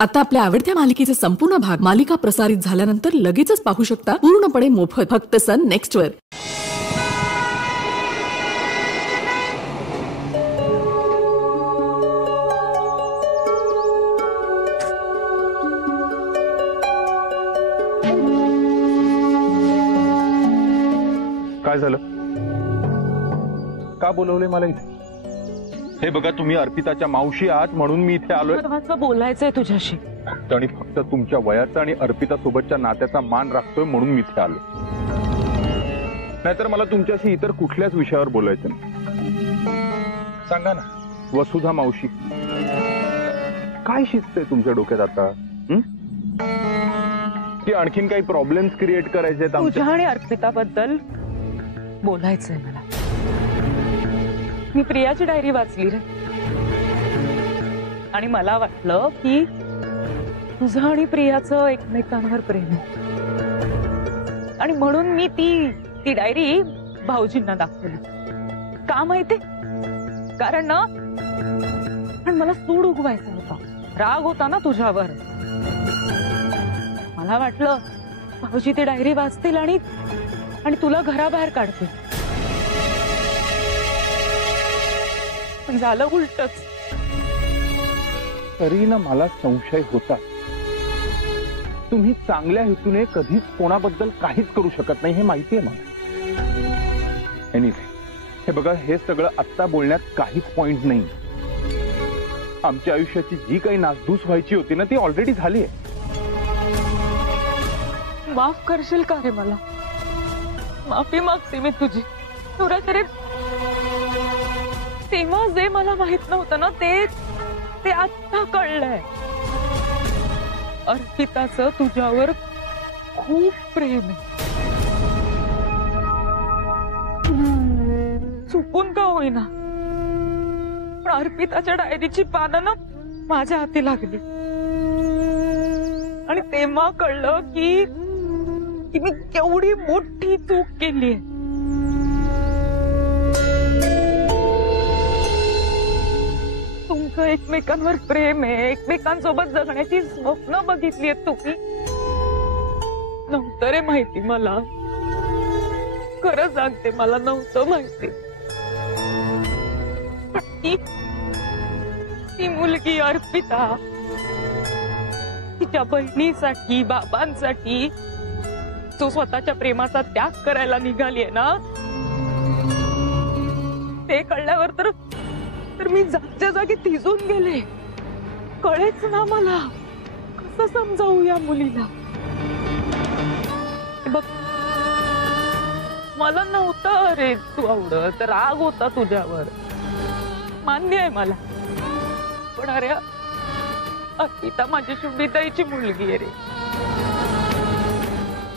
आता आपल्या आवडत्या मालिकेचे संपूर्ण भाग मालिका प्रसारित झाल्यानंतर लगेचच पाहू शकता पूर्णपणे मोफत फक्त सन नेक्स्ट वर। काय झालं? का बोलवले मला इथे? हे बघा, तुम्ही अर्पिताच्या मावशी आहात म्हणून मी इथे आलोय। महत्त्वाचं बोलायचंय तुझ्याशी। आणि फक्त तुमच्या वयाचा आणि अर्पिता सोबतच्या नात्याचा मान राखतोय म्हणून मी इथे आलो, नाहीतर मला तुमच्याशी इतर कुठल्याच विषयावर बोलायचं नाही। सांगा ना वसुधा मावशी, काय शिस्त आहे तुमच्या डोक्यात आता? की आणखीन काही प्रॉब्लेम्स क्रिएट करायचे आहेत? तुझ्या आणि अर्पिताबद्दल बोलायचंय मला। मी प्रियाची डायरी वाचली रे, आणि मला वाटलं की तुझं आणि प्रियाचं एकमेकांवर प्रेम आहे, आणि म्हणून मी ती डायरी भाऊजींना दाखवली। का माहिती? कारण मला सूड उगवायचा होता, राग होता ना तुझ्यावर। मला वाटलं भाऊजी ती डायरी वाचतील आणि तुला घराबाहेर काढतील, पण झालं उलटच। तरी ना मला संशय होता, तुम्ही चांगल्या हेतूने कधीच कोणाबद्दल काहीच करू शकत नाही हे माहिती आहे मला। एनिवे, हे बघा, हे सगळं आत्ता बोलण्यात काहीच पॉइंट नाही। आमच्या आयुष्याची जी काही नासधूस व्हायची होती ना, ती ऑलरेडी झाली आहे। माफ करशील का रे मला? माफी मागते मी तुझी। तुला तरी तेव्हा जे मला माहित नव्हतं ना, ते आता कळलंय। अर्पिताचं तुझ्यावर खूप प्रेम आहे, चुकून का होईना, पण अर्पिताच्या डायरीची पानं ना माझ्या हाती लागली, आणि तेव्हा कळलं की मी केवढी मोठी चूक केली आहे। तुमचं एकमेकांवर प्रेम आहे, एकमेकांसोबत जगण्याची स्वप्न बघितली आहेत तुम्ही। नव्हतं रे माहिती मला, खरं सांगते, मला नव्हतं माहिती। ती मुलगी अर्पिता तिच्या बहिणीसाठी, बाबांसाठी जो स्वतःच्या प्रेमाचा त्याग करायला निघालीये ना, ते कळल्यावर तर मी जागच्या जागी थिजून गेले। कळेच ना मला कसं समजावू या मुलीला। बघ, मला नव्हतं रे तू आवडत, राग होता तुझ्यावर, मान्य आहे मला, पण अरे अर्पिता माझी शुभीताईची मुलगी आहे रे।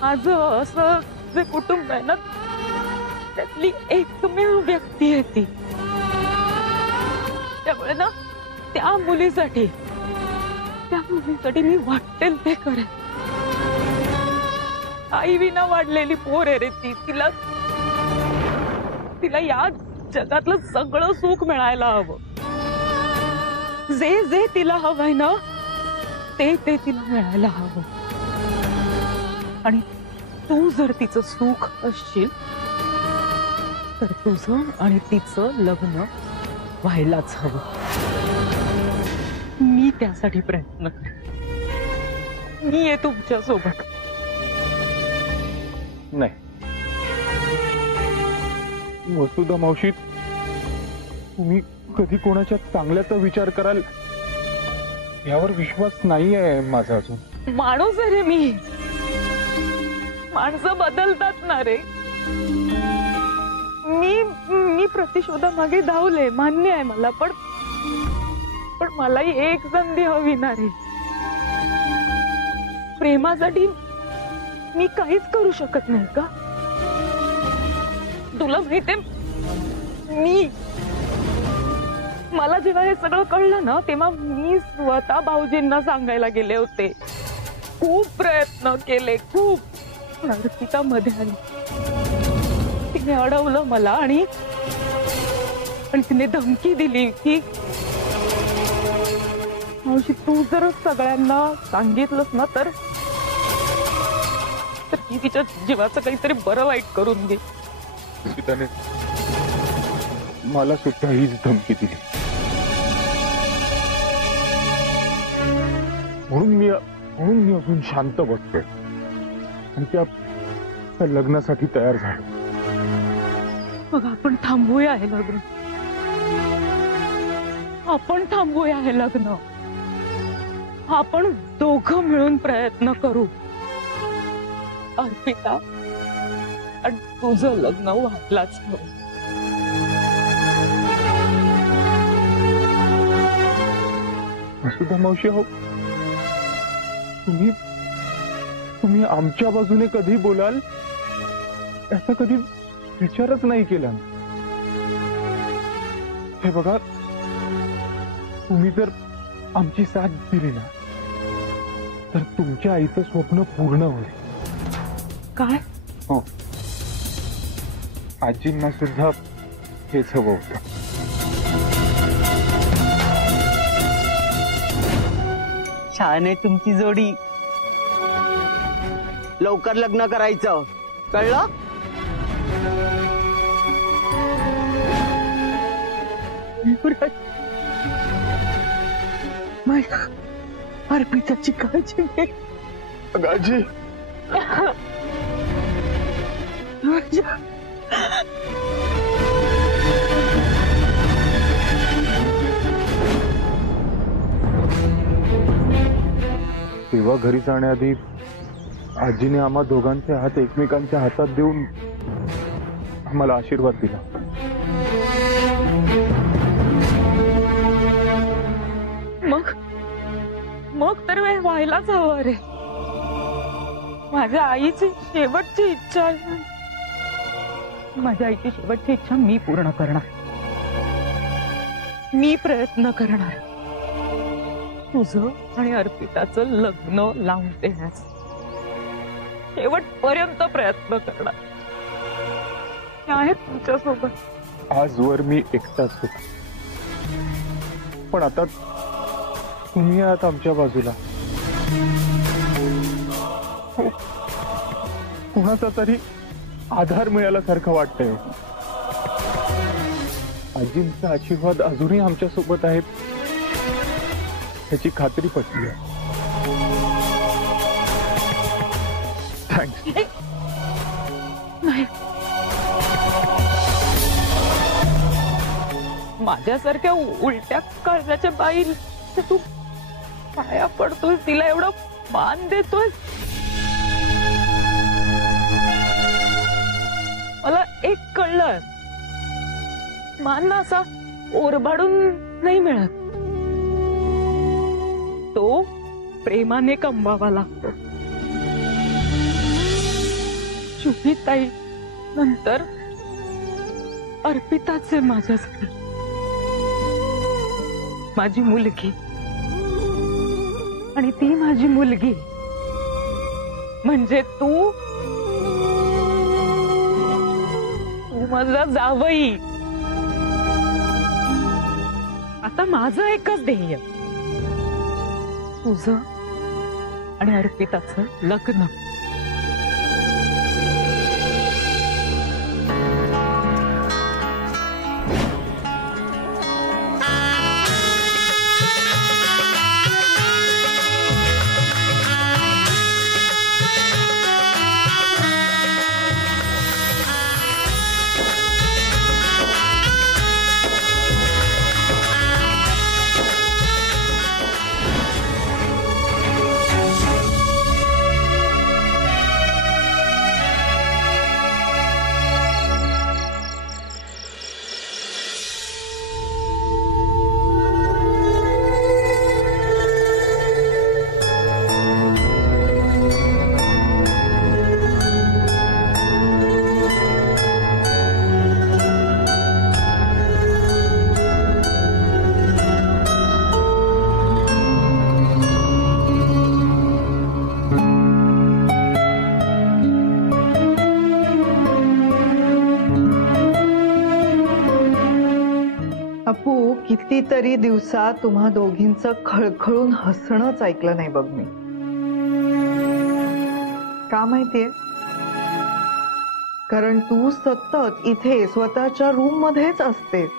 माझं असं जे कुटुंब आहे ना, त्यातली एकमेव व्यक्ती आहे ती। त्यामुळे ना त्या मुलीसाठी मी वाटेल ते करेन। आई विना वाढलेली पोर आहे रे ती। तिला या जगातलं सगळं सुख मिळायला हवं, जे तिला हवंय ना, ते तिला मिळायला हवं। आणि तू जर तिचं सुख असशील तर तुझं आणि तिचं लग्न व्हायलाच हवं। मी त्यासाठी प्रयत्न करेन, मी आहे तुमच्या सोबत। नाही वसुधा मावशी, तुम्ही कधी कोणाच्या चांगल्याचा विचार कराल यावर विश्वास नाही आहे माझा अजून। माणूस आहे रे मी, माणसं बदलतात ना रे। मी प्रतिशोधामागे धावले, मान्य आहे मला, पण मलाही एक संधी हवी ना रे। प्रेमासाठी मी काहीच करू शकत नाही का? तुला माहितीये, मला जेव्हा हे सगळं कळलं ना, तेव्हा मी स्वतः भाऊजींना सांगायला गेले होते। खूप प्रयत्न केले, खूप, पण अर्पिता मध्ये आली, तिने अडवलं मला, आणि तिने धमकी दिली की मावशी तू जर सगळ्यांना सांगितलंस ना तर ती तिच्या जीवाचं काहीतरी बरं वाईट करून घे. सीताने मला सुद्धा हीच धमकी दिली, म्हणून मी अजून शांत बसतोय आणि त्या लग्नासाठी तयार झालो. मग आपण थांबवूया हे लग्न. आपण थांबवूया हे लग्न. आपण दोघं मिळून प्रयत्न करू. अर्पिता आणि तुझं लग्न व्हायलाच हवं. वसुधा मावशी, हो तुम्ही आमच्या बाजूने कधी बोलाल याचा कधी विचारच नाही केला. हे बघा, तुम्ही जर आमची साथ दिली ना तर तुमच्या आईचं स्वप्न पूर्ण होईल. काय? हो, आजींना सुद्धा हेच हवं होतं. छान आहे तुमची जोडी. लवकर लग्न करायचं, कळलं? अर्पिताची काळजी घे. आजी, तेव्हा घरी जाण्याआधी आजीने आम्हा दोघांचे हात एकमेकांच्या हातात देऊन आम्हाला आशीर्वाद दिला. मग तर वेळ व्हायलाच हवं रे. माझ्या आईची शेवटची इच्छा आहे. माझ्या आईची शेवटची इच्छा मी पूर्ण करणार. मी प्रयत्न करणार तुझं आणि अर्पिताचं लग्न लावून देण्यास. शेवटपर्यंत प्रयत्न करणार. आहेत तुमच्यासोबत. आजवर मी एकटाच होतो, पण आता तुम्ही आहात आमच्या बाजूला. कुणाचा तरी आधार मिळाल्यासारखं वाटतंय. आजींचा आशीर्वाद अजूनही आमच्या सोबत आहे ह्याची खात्री पटली आहे. थँक्स. नाही, माझ्यासारख्या उलट्या काळजाच्या बाईल तू पाया पडतोय, तिला एवढं मान देतोय. मला एक कळलं, मान ना असा ओरबाडून नाही मिळत. तो प्रेमाने कमवावा लागतो. शुभीताई नंतर अर्पिताचे माझ्यासाठी. माझी मुलगी आणि ती माझी मुलगी म्हणजे तू माझा जावई. आता माझं एकच ध्येय, तुझं आणि अर्पिताचं लग्न. कितीतरी दिवसात तुम्हा दोघींचं खळखळून हसणंच ऐकलं नाही बघ मी. का माहितीये? कारण तू सतत इथे स्वतःच्या रूम मध्येच असतेस.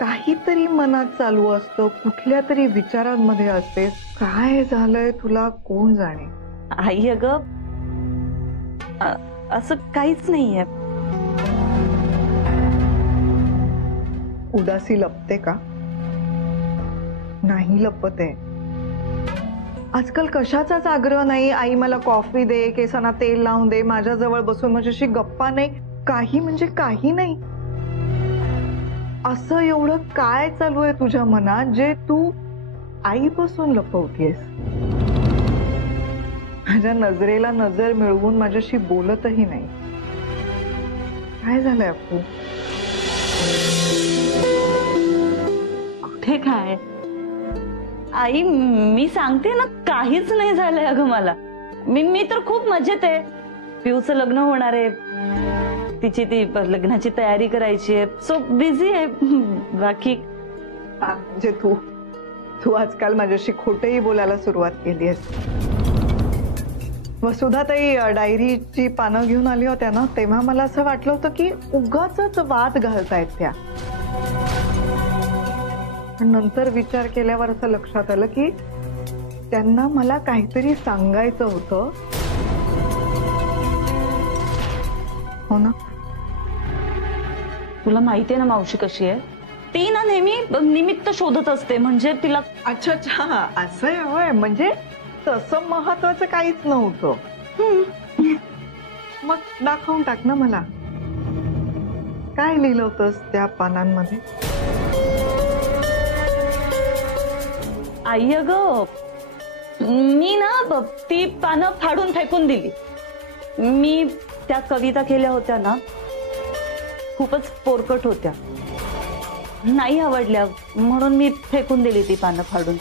काहीतरी मनात चालू असतं, कुठल्या तरी विचारांमध्ये असतेस. काय झालंय तुला कोण जाणे. आई अगं असं काहीच नाहीये. उदासी लपते का? नाही लपते. आजकाल कशाचाच आग्रह नाही. आई मला कॉफी दे, केसांना तेल लावून दे, माझ्याजवळ बसून माझ्याशी गप्पा नाही, काही म्हणजे काही नाही. असं एवढं काय चालू आहे तुझ्या मनात जे तू आईपासून लपवतेस? माझ्या नजरेला नजर मिळवून माझ्याशी बोलतही नाही. काय झालंय अप्पू? कुठे काय आई, मी सांगते ना, काहीच नाही झालंय अगं मला. मी तर खूप मजेत आहे. पिऊचं लग्न होणार आहे, तिची ती लग्नाची तयारी करायची आहे, सो बिझी आहे. बाकी म्हणजे तू आजकाल माझ्याशी खोटंही बोलायला सुरुवात केली आहेस. वसुधाताई डायरीची पानं घेऊन आली होत्या ना, तेव्हा मला असं वाटलं होतं की उगाचच वाद घालतायत त्या. पण नंतर विचार केल्यावर असं लक्षात आलं की त्यांना मला काहीतरी सांगायचं होतं. हो ना? तुला माहितीये ना मावशी कशी आहे ती, ना नेहमी निमित्त शोधत असते. म्हणजे तिला अच्छा अच्छा, असं आहे होय. म्हणजे तसं महत्वाचं काहीच नव्हतं. मग दाखवून टाक ना मला, काय लिहिलं होतंस त्या पानांमध्ये? आई अगं मी ना ती पानं फाडून फेकून दिली. मी त्या कविता केल्या होत्या ना, खूपच पोरकट होत्या, नाही आवडल्या, म्हणून मी फेकून दिली ती पानं फाडून.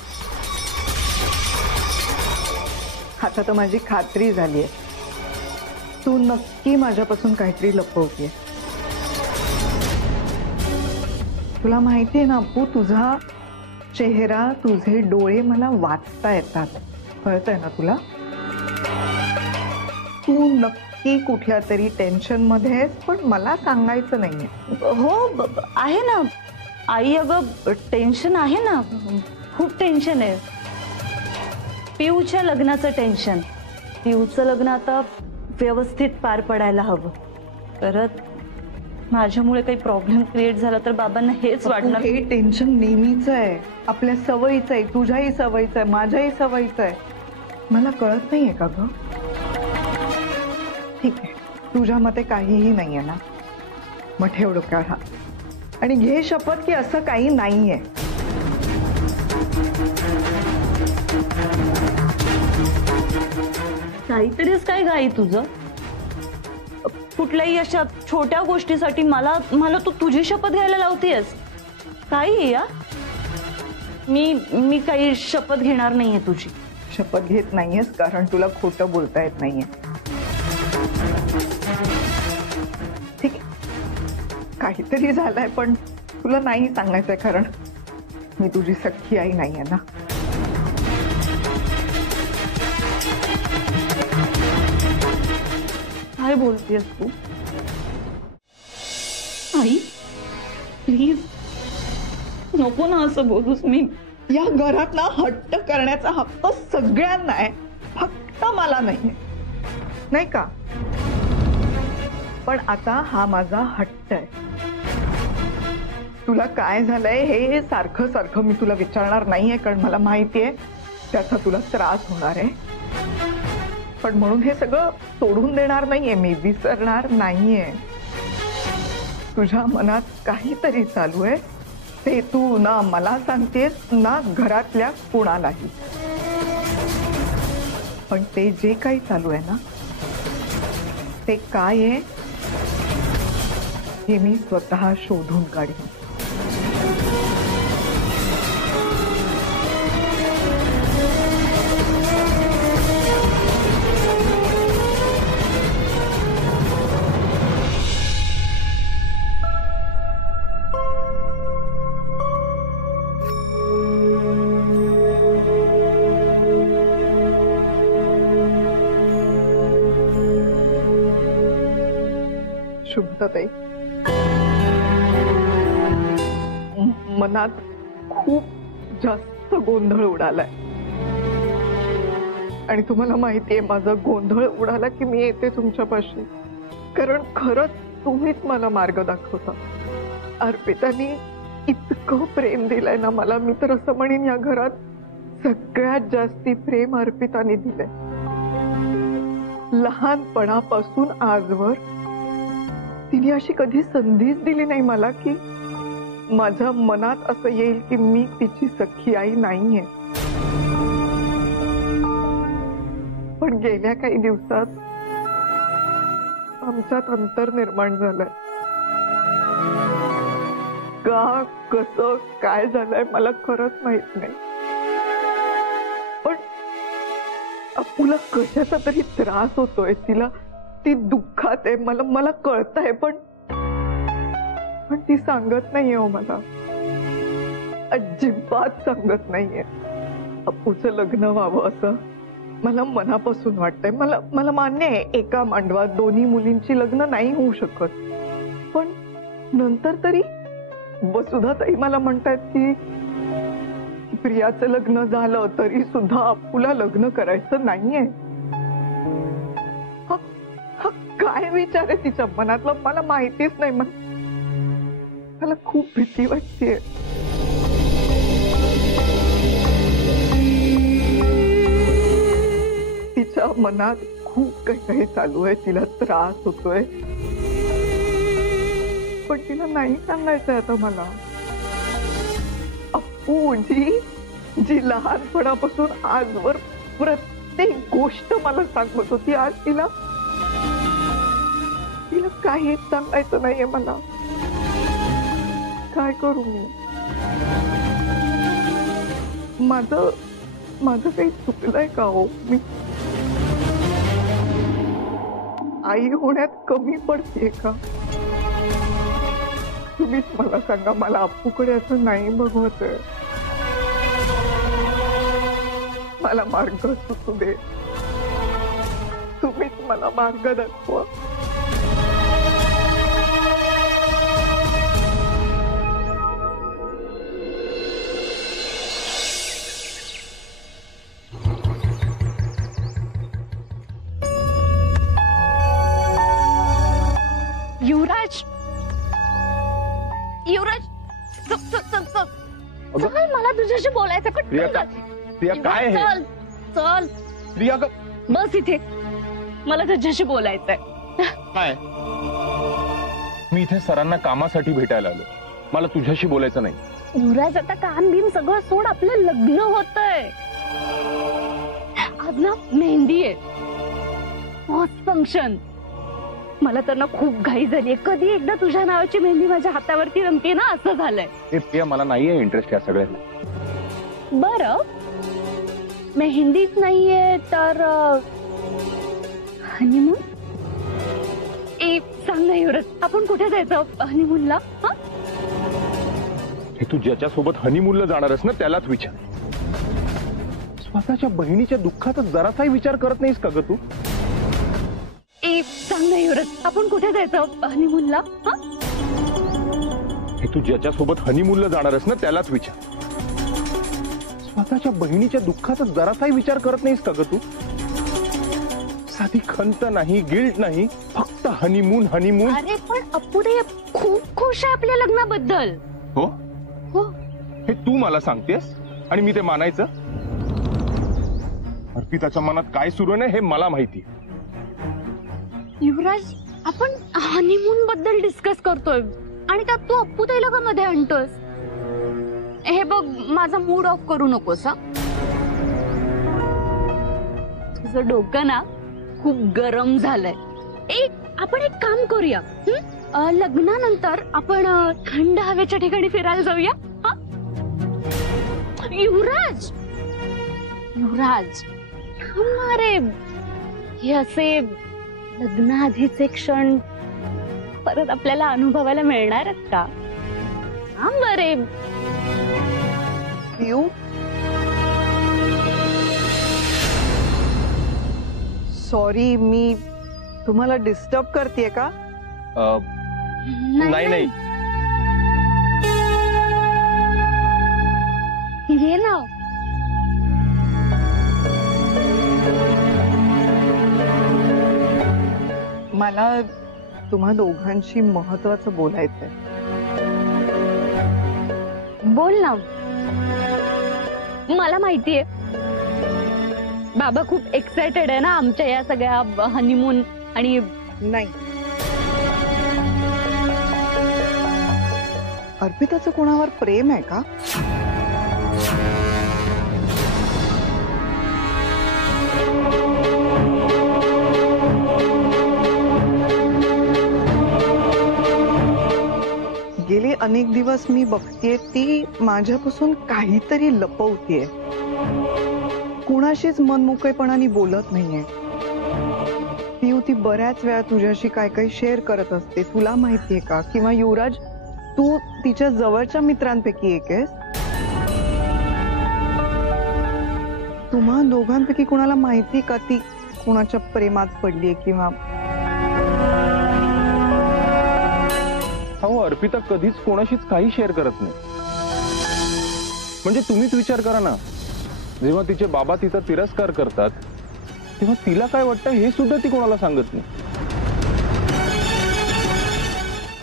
आता तर माझी खात्री झाली आहे, तू नक्की माझ्यापासून काहीतरी लपवतेय. तुला माहितीये ना अप्पू, तुझा चेहरा, तुझे डोळे मला वाचता येतात. कळतंय ना तुला? तू नक्की कुठल्या तरी टेन्शन मध्ये आहेस, पण मला सांगायचं नाहीये. हो आहे ना आई. अगं टेन्शन आहे ना, खूप टेन्शन आहे. पिऊच्या लग्नाचं टेन्शन. पिऊचं लग्न आता व्यवस्थित पार पडायला हवं. परत माझ्यामुळे काही प्रॉब्लेम क्रिएट झाला तर बाबांना हेच वाटणार. हे टेन्शन नेहमीच आहे, आपल्या सवयीचं आहे, तुझ्याही सवयीचं आहे, माझ्याही सवयीचं आहे. मला कळत नाहीये का ग? ठीक आहे, तुझ्या मते काहीही नाहीये ना, मग ठेव डोक्यावर हात आणि घे शपथ की असं काही नाहीये. काहीतरीच काय गाई तुझं. कुठल्याही अशा छोट्या गोष्टीसाठी मला तू तुझी शपथ घ्यायला लावतेस. काही या मी काही शपथ घेणार नाहीये तुझी. शपथ घेत नाहीयेस कारण तुला खोटं बोलता येत नाहीये. ठीक आहे, काहीतरी झालंय पण तुला नाही सांगायचंय कारण मी तुझी सख्खी आई नाहीये ना. काय बोलतेस तू आई? प्लीज नको ना असं बोलूस. मी या घरात ना हट्ट करण्याचा हक्क सगळ्यांना आहे, फक्त मला नाही, नाही का? पण आता हा माझा हट्ट आहे. तुला काय झालंय हे सारखं सारखं मी तुला विचारणार नाहीये कारण मला माहितीये त्याचा तुला त्रास होणार आहे. पण म्हणून हे सगळं सोडून देणार नाहीये मी, विसरणार नाहीये. तुझ्या मनात काहीतरी चालू आहे ते तू ना मला सांगतेस ना घरातल्या कुणालाही. पण ते जे काही चालू आहे ना ते काय आहे हे मी स्वतः शोधून काढेन. शुभताई. मनात खूप जास्त गोंधळ उडालाय आणि तुम्हाला माहितीये माझा गोंधळ उडाला की मी येते तुमच्यापाशी, कारण खरंच तुम्हीच मला मार्ग दाखवता. अर्पितानी इतकं प्रेम दिलंय ना मला, मी तर असं म्हणेन या घरात सगळ्यात जास्ती प्रेम अर्पितानी दिलंय. लहानपणापासून आजवर तिने अशी कधी संधीच दिली नाही मला की माझ्या मनात असं येईल की मी तिची सख्खी आई नाहीये. पण गेल्या काही दिवसात आमच्यात अंतर निर्माण झालंय. का कसं काय झालंय मला खरंच माहित नाही, पण अप्पूला कशाचा तरी त्रास होतोय. तिला ती दुःखात आहे, मला कळतंय, पण ती सांगत नाहीये हो मला, अजिबात सांगत नाहीये. अप्पूचं लग्न व्हावं असं मला मनापासून वाटतंय. मला मान्य आहे एका मांडवात दोन्ही मुलींची लग्न नाही होऊ शकत, पण नंतर तरी वसुधाताई मला म्हणतायत की प्रियाचं लग्न झालं तरी सुद्धा अप्पूला लग्न करायचं नाहीये. हा काय विचार आहे तिच्या मनातलं मला माहितीच नाही. मला खूप भीती वाटतेय. तिच्या मनात खूप काही चालू आहे, तिला त्रास होतोय, पण तिला नाही सांगायचंय आता मला. अप्पू जी लहानपणापासून आजवर प्रत्येक गोष्ट मला सांगत होती, आज तिला काहीच सांगायचं नाहीये मला. काय करू मी? माझं काही चुकलंय का हो? मी आई होण्यात कमी पडतेय का? तुम्हीच मला सांगा. मला अप्पूकडे असं नाही बघवतंय. मला मार्ग सुचू दे. तुम्हीच मला मार्ग दाखवा. युवराज, चल मला तुझ्याशी बोलायचं. प्रिया काय आहे? चल चल प्रिया बस इथे, मला तुझ्याशी बोलायचंय. काय? मी इथे सरांना कामासाठी भेटायला आलो, मला तुझ्याशी बोलायचं नाही. युवराज आता काम बिन सगळं सोड, आपलं लग्न होतंय. आज ना मेहंदी आहे, फर्स्ट फंक्शन. मला तर ना खूप घाई झालीये. कधी एकदा तुझ्या नावाची मेहंदी माझ्या हातावरती रंगते ना, असं झालंय. प्रिया मला नाहीये इंटरेस्ट या सगळ्यात. बरं मेहंदीच नाहीये तर हनीमून? सांग ना युवराज, आपण कुठे जायचं हनीमूनला? हे तू ज्याच्यासोबत हनीमूनला जाणारस ना त्यालाच विचार. स्वतःच्या बहिणीच्या दुःखाचा जरासाही विचार करत नाहीस का ग तू? सांग ना युवराज, आपण कुठे जायचं हनीमूनला? हे तू ज्याच्यासोबत हनीमूनला जाणारस ना त्यालाच विचार. स्वतःच्या बहिणीच्या दुःखाचा जरासाही विचार करत नाहीस का ग तू? साधी खंत नाही, गिल्ट नाही, फक्त हनीमून हनीमून. अरे पण अप्पू रे खूप खुश आहे आपल्या लग्नाबद्दल. हो हो, हे तू मला सांगतेस आणि मी ते मानायचं? अर्पिताच्या मनात काय सुरू आहे हे मला माहिती. युवराज आपण हनीमून बद्दल डिस्कस करतोय आणि त्यात तू अप्पू ताईला का मध्ये आणतोस? हे बघ, माझा मूड ऑफ करू नकोस. तुझं डोकं ना खूप गरम झालंय. आपण एक काम करूया, लग्नानंतर आपण थंड हवेच्या ठिकाणी फिरायला जाऊया. युवराज युवराज अरे हे असे लग्नाआधीचे क्षण परत आपल्याला अनुभवायला मिळणार आहेत का? बरे सॉरी, मी तुम्हाला डिस्टर्ब करतेय का? नाही नाही घे ना. मला तुम्हा दोघांशी महत्वाचं बोलायचंय. बोल ना. मला माहितीये बाबा खूप एक्साइटेड आहे ना आमच्या या सगळ्या हनीमून आणि नाही, अर्पिताचं कोणावर प्रेम आहे का? गेले अनेक दिवस मी बघतेय ती माझ्यापासून काहीतरी लपवतीये, कुणाशीच मनमोकळेपणाने बोलत नाहीये. ती बऱ्याच वेळा तुझ्याशी काय काही शेअर करत असते, तुला माहितीये का? किंवा युवराज, तू तिच्या जवळच्या मित्रांपैकी एक आहेस. तुम्हा दोघांपैकी कोणाला माहिती का ती कोणाच्या प्रेमात पडलीये? किंवा हो, अर्पिता कधीच कोणाशीच काही शेअर करत नाही. म्हणजे तुम्हीच विचार करा ना, जेव्हा तिचे बाबा तिचा तिरस्कार करतात तेव्हा तिला काय वाटतं हे सुद्धा ती कोणाला सांगत नाही.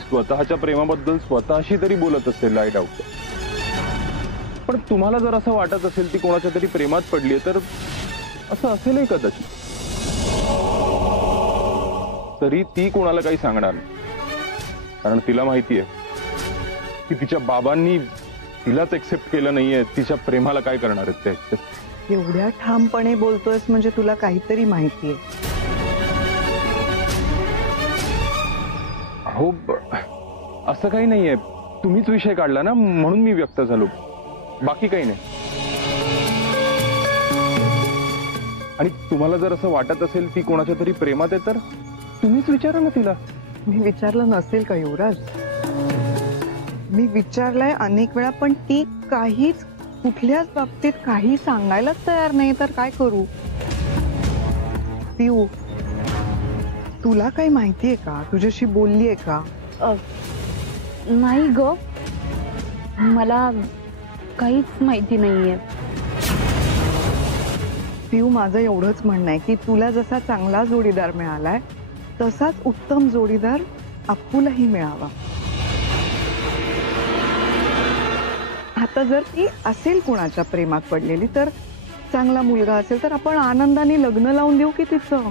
स्वतःच्या प्रेमाबद्दल स्वतःशी तरी बोलत असेल, आय डाऊट. पण तुम्हाला जर असं वाटत असेल ती कोणाच्या तरी प्रेमात पडलीये तर असं असेलही कदाचित. तरी ती कोणाला काही सांगणार नाही, कारण तिला माहितीये की तिच्या बाबांनी तिलाच एक्सेप्ट केलं नाहीये, तिच्या प्रेमाला काय करणार आहेत ते एक्सेप्ट. एवढ्या ठामपणे बोलतोयस म्हणजे तुला काहीतरी माहितीये. हो, असं काही नाहीये, तुम्हीच विषय काढला ना म्हणून मी व्यक्त झालो, बाकी काही नाही. आणि तुम्हाला जर असं वाटत असेल ती कोणाच्या तरी प्रेमात आहे तर तुम्हीच विचारा ना तिला. मी विचारलं नसेल का युवराज? मी विचारलंय अनेक वेळा, पण ती काहीच कुठल्याच बाबतीत काही सांगायलाच तयार नाही. तर काय करू? पिऊ, तुला काही माहितीये का? तुझ्याशी बोललीये का? नाही ग, मला काहीच माहिती नाहीये. पिऊ, माझं एवढंच म्हणणं आहे की तुला जसा चांगला जोडीदार मिळालाय तसाच उत्तम जोडीदार अप्पूलाही मिळावा. आता जर ती असेल कुणाच्या प्रेमात पडलेली तर चांगला मुलगा असेल तर आपण आनंदाने लग्न लावून देऊ की तिचं.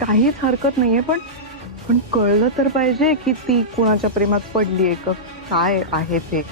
काहीच हरकत नाहीये, पण कळलं तर पाहिजे की ती कुणाच्या प्रेमात पडलीये का काय आहे ते.